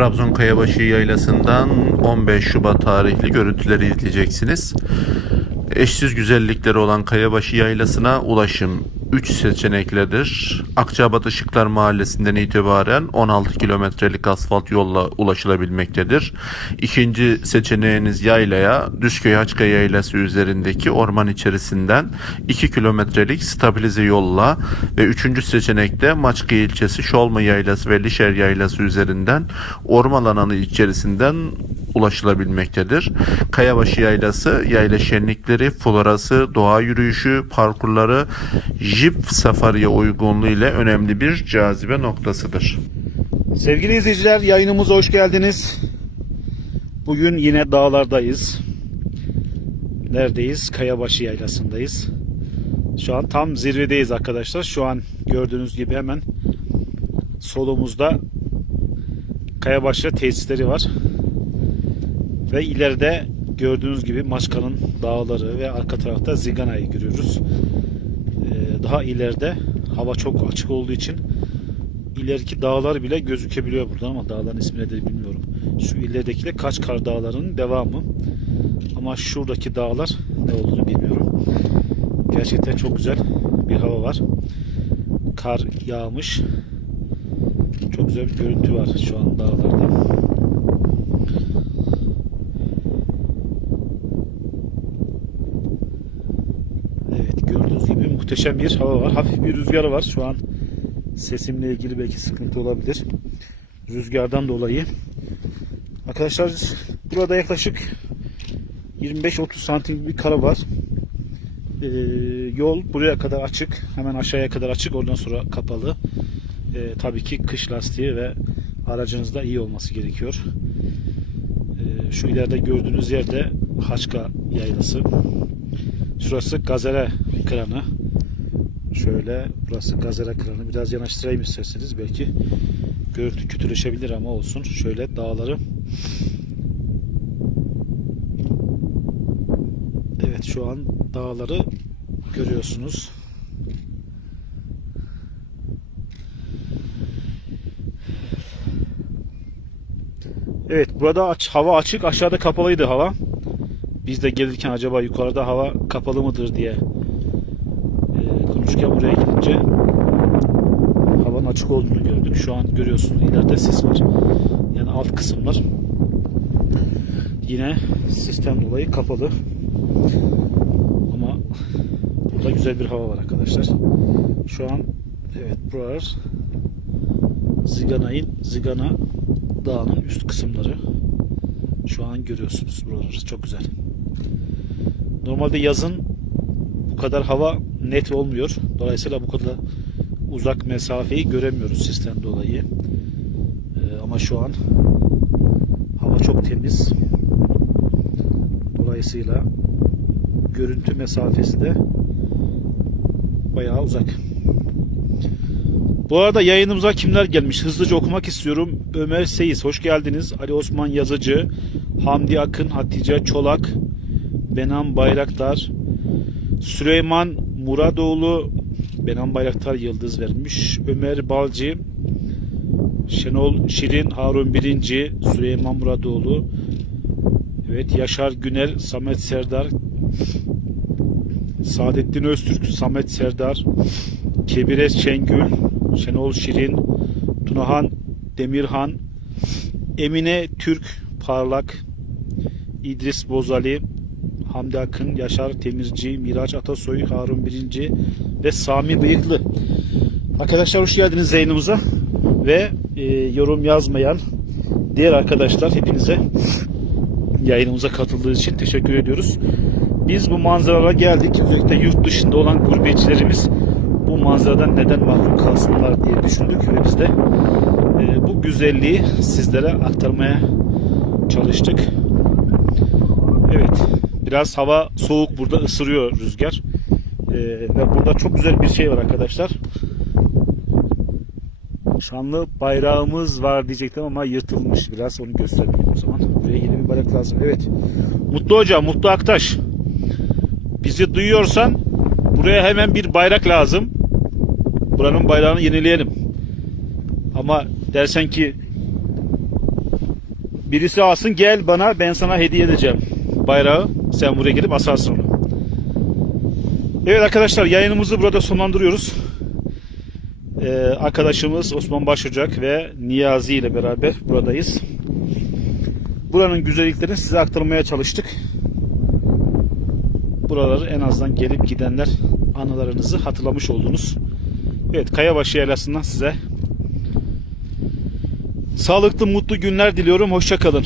Trabzon Kayabaşı Yaylası'ndan 15 Şubat tarihli görüntüleri izleyeceksiniz. Eşsiz güzellikleri olan Kayabaşı Yaylası'na ulaşım 3 seçeneklidir. Akçabat Işıklar Mahallesi'nden itibaren 16 kilometrelik asfalt yolla ulaşılabilmektedir. İkinci seçeneğiniz yaylaya Düzköy Haçkaya Yaylası üzerindeki orman içerisinden 2 kilometrelik stabilize yolla ve üçüncü seçenekte Maçkı ilçesi Şolma Yaylası ve Lişer Yaylası üzerinden orman alanı içerisinden ulaşılabilmektedir. Kayabaşı Yaylası, yayla şenlikleri, florası, doğa yürüyüşü, parkurları, jip safariye uygunluğu ile önemli bir cazibe noktasıdır. Sevgili izleyiciler yayınımıza hoş geldiniz. Bugün yine dağlardayız. Neredeyiz? Kayabaşı Yaylası'ndayız. Şu an tam zirvedeyiz arkadaşlar. Şu an gördüğünüz gibi hemen solumuzda Kayabaşı tesisleri var. Ve ileride gördüğünüz gibi Maçka'nın dağları ve arka tarafta Zigana'yı görüyoruz. Ee, Daha ileride hava çok açık olduğu için ileriki dağlar bile gözükebiliyor buradan ama dağların ismi nedir bilmiyorum. Şu ilerideki de Kaçkar Dağları'nın devamı. Ama şuradaki dağlar ne olduğunu bilmiyorum. Gerçekten çok güzel bir hava var. Kar yağmış. Çok güzel bir görüntü var şu an dağlarda. Evet gördüğünüz gibi muhteşem bir hava var. Hafif bir rüzgarı var şu an. Sesimle ilgili belki sıkıntı olabilir. Rüzgardan dolayı. Arkadaşlar burada yaklaşık 25-30 santim bir kara var. Ee, yol buraya kadar açık. Hemen aşağıya kadar açık. Oradan sonra kapalı. Ee, tabii ki kış lastiği ve aracınızda iyi olması gerekiyor. Ee, şu ileride gördüğünüz yerde Haçka Yaylası. Şurası Gazere Kıranı. Şöyle burası Gazera Kıranı. Biraz yanaştırayım isterseniz. Belki görüntü kötüleşebilir ama olsun. Şöyle dağları. Evet şu an dağları görüyorsunuz. Evet burada aç, hava açık aşağıda kapalıydı hava. Biz de gelirken acaba yukarıda hava kapalı mıdır diye konuşurken buraya gelince havanın açık olduğunu gördük. Şu an görüyorsunuz ileride sis var. Yani alt kısımlar yine sistem dolayı kapalı. Ama burada güzel bir hava var arkadaşlar. Şu an evet buralar Zigana'nın Zigana Dağı'nın üst kısımları. Şu an görüyorsunuz buraları çok güzel. Normalde yazın kadar hava net olmuyor. Dolayısıyla bu kadar uzak mesafeyi göremiyoruz sistem dolayı. Ee, ama şu an hava çok temiz. Dolayısıyla görüntü mesafesi de bayağı uzak. Bu arada yayınımıza kimler gelmiş? Hızlıca okumak istiyorum. Ömer Seyis hoş geldiniz. Ali Osman Yazıcı, Hamdi Akın, Hatice Çolak, Benan Bayraktar, Süleyman Muradoğlu, Benan Bayraktar Yıldız vermiş. Ömer Balcı, Şenol Şirin, Harun Birinci, Süleyman Muradoğlu, Evet Yaşar Güner, Samet Serdar, Saadettin Öztürk, Samet Serdar, Kebires Şengül, Şenol Şirin, Tunahan Demirhan, Emine Türk Parlak, İdris Bozali, Hamdi Akın, Yaşar Temirci, Miraç Atasoy, Harun Birinci ve Sami Bıyıklı. Arkadaşlar hoş geldiniz yayınımıza ve e, yorum yazmayan diğer arkadaşlar hepinize yayınımıza katıldığı için teşekkür ediyoruz. Biz bu manzaralara geldik. Özellikle yurt dışında olan gurbetçilerimiz bu manzaradan neden mahrum kalsınlar diye düşündük ve biz de e, bu güzelliği sizlere aktarmaya çalıştık. Biraz hava soğuk burada ısırıyor rüzgar. E, ve burada çok güzel bir şey var arkadaşlar. Şanlı bayrağımız var diyecektim ama yırtılmış biraz onu göstermeyeyim o zaman. Buraya yeni bir bayrak lazım. Evet. Mutlu Hoca, Mutlu Aktaş. Bizi duyuyorsan buraya hemen bir bayrak lazım. Buranın bayrağını yenileyelim. Ama dersen ki Birisi alsın gel bana ben sana hediye edeceğim. Bayrağı sen buraya gelip asarsın onu. Evet arkadaşlar yayınımızı burada sonlandırıyoruz. Ee, arkadaşımız Osman Başocak ve Niyazi ile beraber buradayız. Buranın güzelliklerini size aktarmaya çalıştık. Buraları en azından gelip gidenler anılarınızı hatırlamış oldunuz. Evet Kayabaşı Yaylası'ndan size sağlıklı mutlu günler diliyorum. Hoşçakalın.